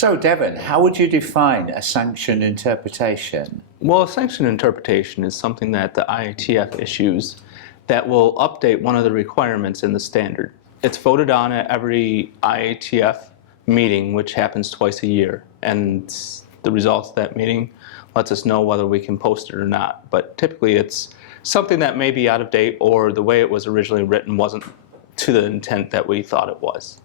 So, Devin, how would you define a sanctioned interpretation? Well, a sanctioned interpretation is something that the IATF issues that will update one of the requirements in the standard. It's voted on at every IATF meeting, which happens twice a year, and the results of that meeting lets us know whether we can post it or not. But typically it's something that may be out of date, or the way it was originally written wasn't to the intent that we thought it was.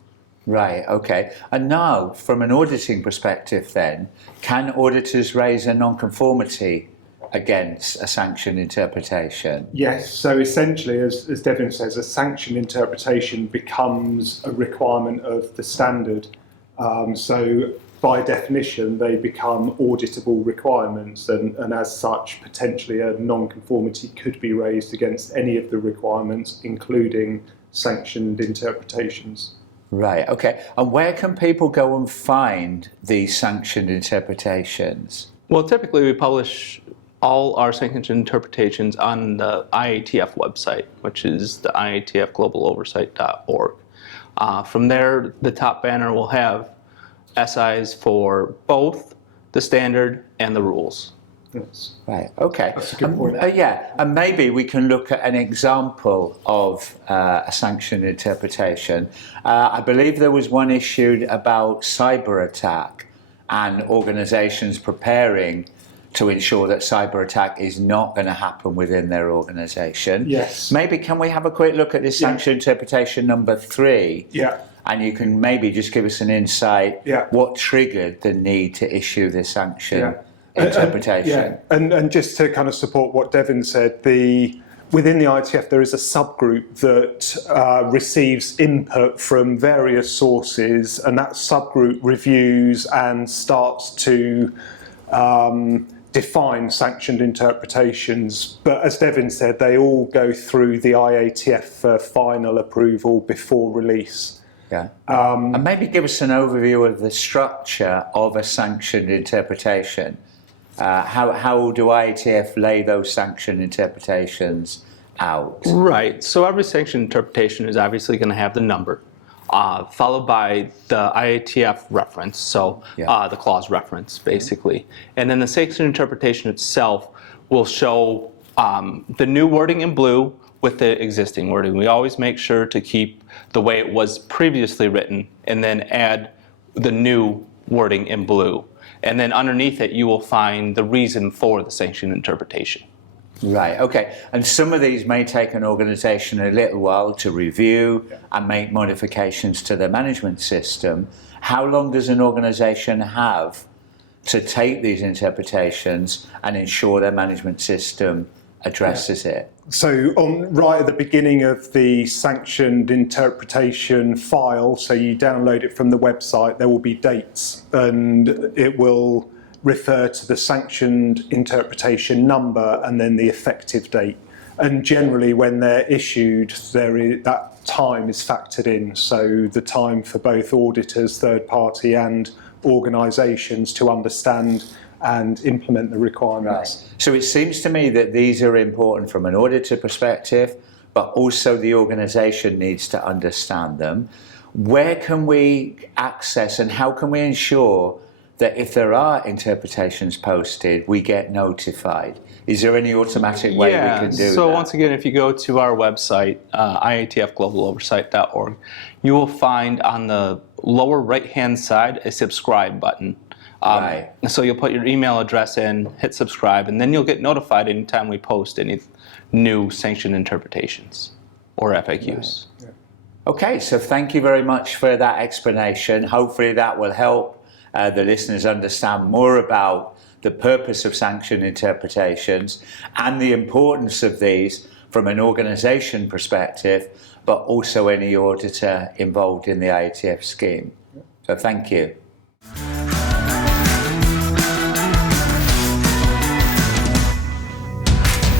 Right, okay. And now, from an auditing perspective then, can auditors raise a non-conformity against a sanctioned interpretation? Yes, so essentially, as Devin says, a sanctioned interpretation becomes a requirement of the standard. So by definition, they become auditable requirements, and as such, potentially a non-conformity could be raised against any of the requirements, including sanctioned interpretations. Right, okay. And where can people go and find these sanctioned interpretations? Well, typically we publish all our sanctioned interpretations on the IATF website, which is the IATFglobaloversight.org. From there, the top banner will have SIs for both the standard and the rules. Yes. Right, okay. That's a good point. Yeah, and maybe we can look at an example of a sanctioned interpretation. I believe there was one issued about cyber attack and organisations preparing to ensure that cyber attack is not going to happen within their organisation. Yes. Maybe can we have a quick look at this sanctioned interpretation number 3? Yeah. And you can maybe just give us an insight what triggered the need to issue this sanction interpretation. And just to kind of support what Devin said, within the IATF there is a subgroup that receives input from various sources, and that subgroup reviews and starts to define sanctioned interpretations. But as Devin said, they all go through the IATF for final approval before release. Yeah. And maybe give us an overview of the structure of a sanctioned interpretation. How do IATF lay those sanctioned interpretations out? Right. So every sanctioned interpretation is obviously going to have the number, followed by the IATF reference, so the clause reference, basically. And then the sanctioned interpretation itself will show the new wording in blue with the existing wording. We always make sure to keep the way it was previously written and then add the new wording in blue. And then underneath it, you will find the reason for the sanctioned interpretation. Right, okay. And some of these may take an organisation a little while to review and make modifications to their management system. How long does an organisation have to take these interpretations and ensure their management system addresses it? So right at the beginning of the sanctioned interpretation file, so you download it from the website, there will be dates, and it will refer to the sanctioned interpretation number and then the effective date. And generally when they're issued, that time is factored in, so the time for both auditors, third party and organisations to understand and implement the requirements. Right. So it seems to me that these are important from an auditor perspective, but also the organisation needs to understand them. Where can we access and how can we ensure that if there are interpretations posted, we get notified? Is there any automatic way we can do that? So once again, if you go to our website, IATFglobaloversight.org, you will find on the lower right-hand side a subscribe button. Right. So you'll put your email address in, hit subscribe, and then you'll get notified anytime we post any new sanctioned interpretations or FAQs. Right. Yeah. Okay, so thank you very much for that explanation. Hopefully that will help the listeners understand more about the purpose of sanctioned interpretations and the importance of these from an organisation perspective, but also any auditor involved in the IATF scheme. So thank you.